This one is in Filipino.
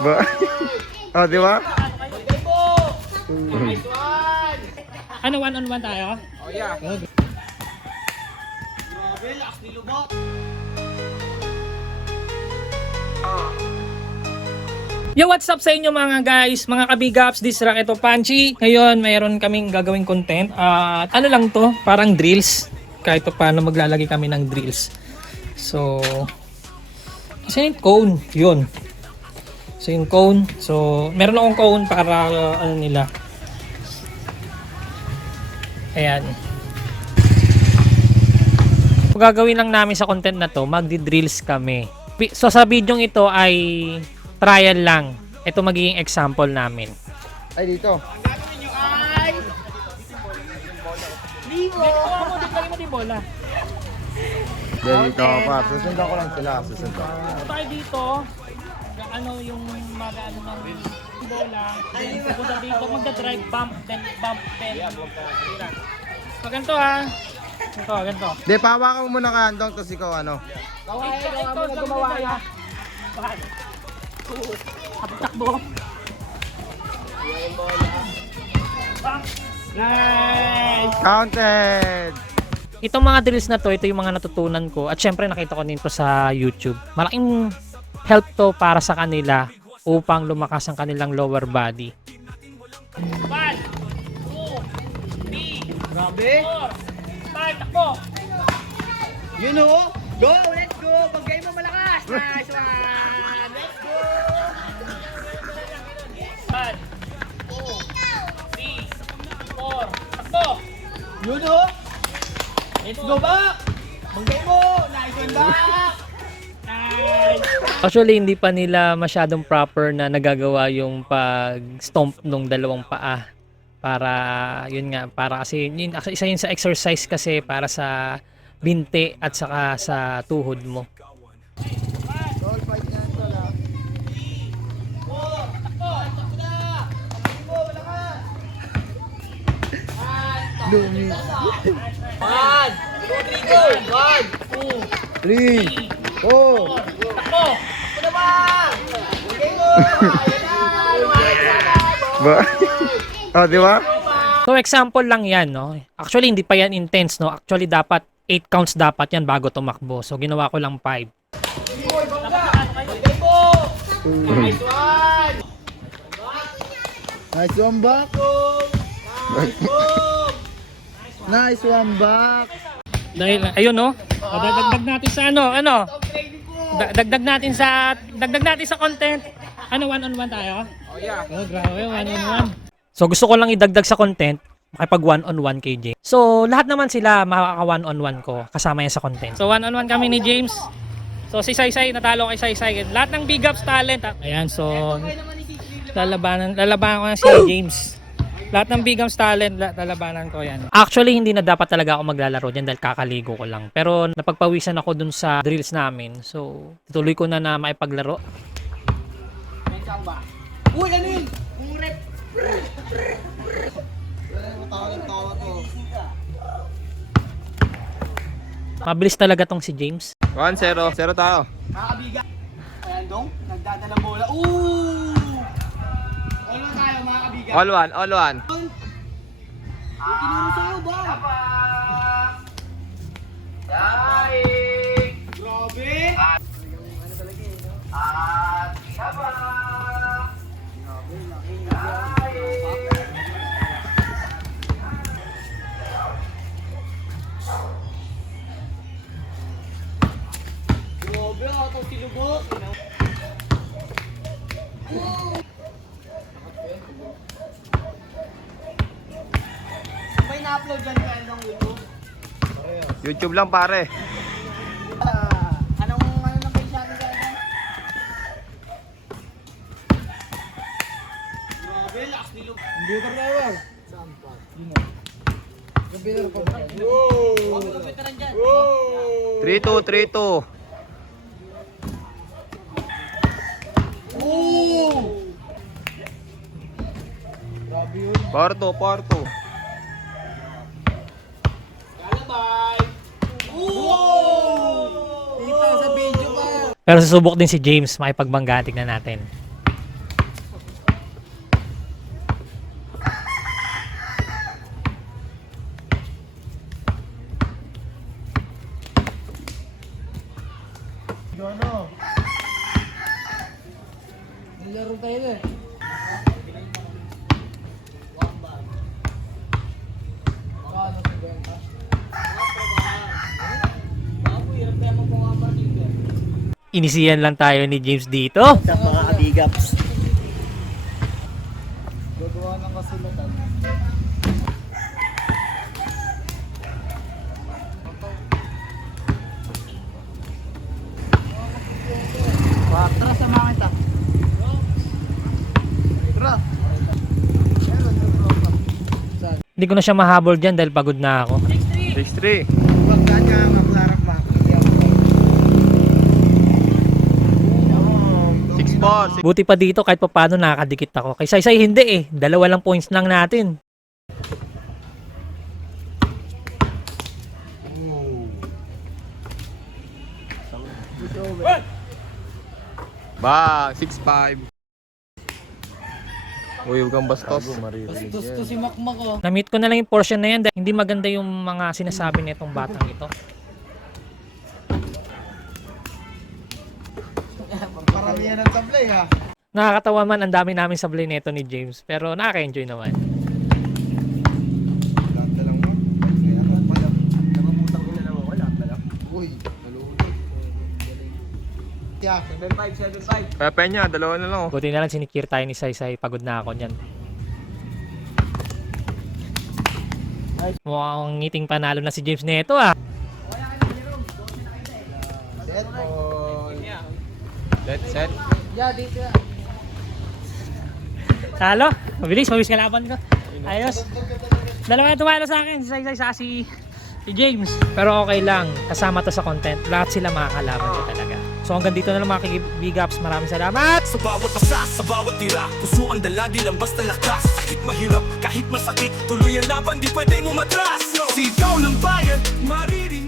Ba? Oh, di ba? Ano, one on one tayo? Oh yeah. Yo, what's up sa inyo mga guys, mga kabigaps, this rock, ito Panchi. Ngayon, mayroon kaming gagawing content. At ano lang to, parang drills. Kahit pa paano maglalagay kami ng drills. So, kasi yung cone, yun. So, yung cone. So, meron akong cone para ano nila. Ayan. So, gagawin lang namin sa content na to, magdi-drills kami. So, sa video ito ay trial lang. Ito magiging example namin. Ay, dito. Lagyan mo din bola. Dito pa. Susundan ko lang sila. Susundan. Tayo dito, ano yung mag-ano ng bola, pupunta dito, magda-drive, bump, then. So, ganito ha. Ganito. Di, pahawakan mo muna ka, Andong, tapos ikaw ano. Ikaw lang gumawa ya. Bakit? Takbo. Nice! Counted! Itong mga drills na to, ito yung mga natutunan ko. At syempre nakita ko din to sa YouTube. Malaking help to para sa kanila upang lumakas ang kanilang lower body. 1, 2, 3, Grabe. 4, start, takbo! You know? Go, let's go. Paggay mo malakas. Nice one. Let's go. 1, 2, 3, 4, takbo! You know? Let's go back. Paggay mo. Nice one back. Nice! Actually, hindi pa nila masyadong proper na nagagawa yung pag-stomp ng dalawang paa. Para, yun nga, para kasi, yun, isa yun sa exercise kasi para sa binte at saka sa tuhod mo. Goal fight na ito lang. Lumi. 1, 2, 3, go. 1, 3, 4. Takbo! Ano ba? Paggay mo. Ayan na. Ba? Oh, di ba? So, example lang yan, no? Actually, hindi pa yan intense, no? Actually, dapat 8 counts dapat yan bago tumakbo. So, ginawa ko lang 5. Paggay mo. Nice one. Nice one back. Nice move. Nice one back. Dahil, ayun, no? O, dagdag natin sa ano? Dagdag natin sa content. Ano, one-on-one tayo? Oh yeah. Oh, grabe, one-on-one. So, gusto ko lang idagdag sa content, makipag one-on-one kay James. So, lahat naman sila makaka-one-on-one ko, kasama yan sa content. So, one-on-one kami ni James. So, si Saysay, natalo kay Saysay. Lahat ng big ups talent. Ayan, so, lalabanan ko na si James. Lahat ng big ups talent, lalabanan ko yan. Actually, hindi na dapat talaga ako maglalaro dyan dahil kakaligo ko lang. Pero, napagpawisan ako dun sa drills namin. So, tuloy ko na maipaglaro. Uy, ano yun? Umurep. Mabilis talaga tong si James. 1-0. 0 tayo. Mga kabiga. Ayan dong, nagdadalang bola. Ooh! All on tayo mga kabiga. All one, all one. Tinuro sa'yo ba? Daing! Grabe! At saba! Grabe, ako sinubok. May na-upload dyan kayo ng YouTube? YouTube lang pare. Anong page natin dyan? Grabe, lakas nilog. Computer driver. Saan pa? Computer ko. Wow! Ang veteran dyan. 3-2, 3-2. Ooh! Grabe yun. Parto, parto. Galabay! Ooh! Kita sa video pa. Pero susubok din si James, makipagbangga, tignan natin. laro tayo na. Inisiyan lang tayo ni James dito. Sa mga kabigaps. Gagawa ng kasulatan. Tara, samahan kita. Tara. Hindi ko na siya mahabol dyan dahil pagod na ako. 6-3. Huwag ka niya maglarap ba? 6-4. Buti pa dito kahit pa paano nakakadikit ako. Kay Saysay hindi eh. 2 lang points lang natin. Bang! 6-5. Uy, huwag kang bastos. Maririnig Gusto yan. si Makmak oh. Na-mute ko na lang yung portion na yan dahil hindi maganda yung mga sinasabi nitong batang ito. Paramihan ng sablay ha. Nakakatawa man, ang dami namin sablay nito ni James. Pero nakaka-enjoy naman. Lahat na lang mo. Namamutang ko na lang ako. Lahat na lang. Uy, nalulog. Yeah, 7-5. Pepe niya, 2 na lang. Buti na lang sinikir tayo ni Saysay. Pagod na ako niyan. Mukhang ngiting panalo na si James nito ah. Set ball. Set. Yeah, dito. Talo. Mabilis kalaban ko. Ayos. 2 na tumalo sa akin. Si Saysay sa si James. Pero okay lang. Kasama to sa content. Lahat sila makakalaban ko talaga. So hanggang dito na lang mga big-ups. Maraming salamat. Sa bawat pasas, sa bawat tira puso ang dala, di lang basta lakas. Kahit mahirap, kahit masakit, tuloy ang laban, di pwedeng umatras. Sigaw ng bayan, maririnig